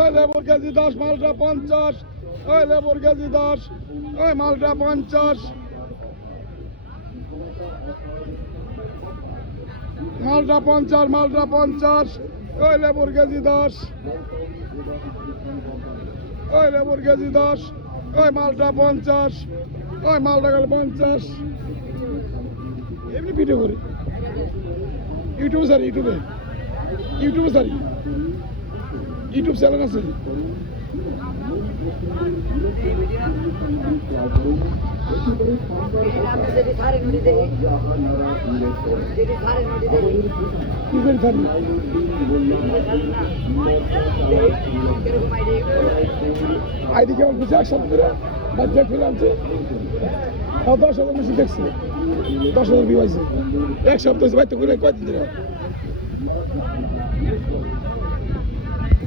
ওই লেবুর কেজি 10, মালটা 50। ওই লেবুর কেজি 10, ওই মালটা 50। মালটা 50, মালটা 50। ওই লেবুর কেজি 10, ওই লেবুর কেজি 10। ওই মালটা 50, ওই মালটা গেল 50। এমনি ভিডিও করি ইউটিউবে স্যার, ইউটিউবে স্যার, ইউটিউব চ্যানেল আছে। আইডি কেমন বুঝে 1 সপ্তাহ বাচ্চা খুলে আনছে, 10,000 বেশি দেখছে, 10,000 ভিউ আছে 1 সপ্তাহ হয়েছে। বাচ্চা খুলে কয়দিন ধরে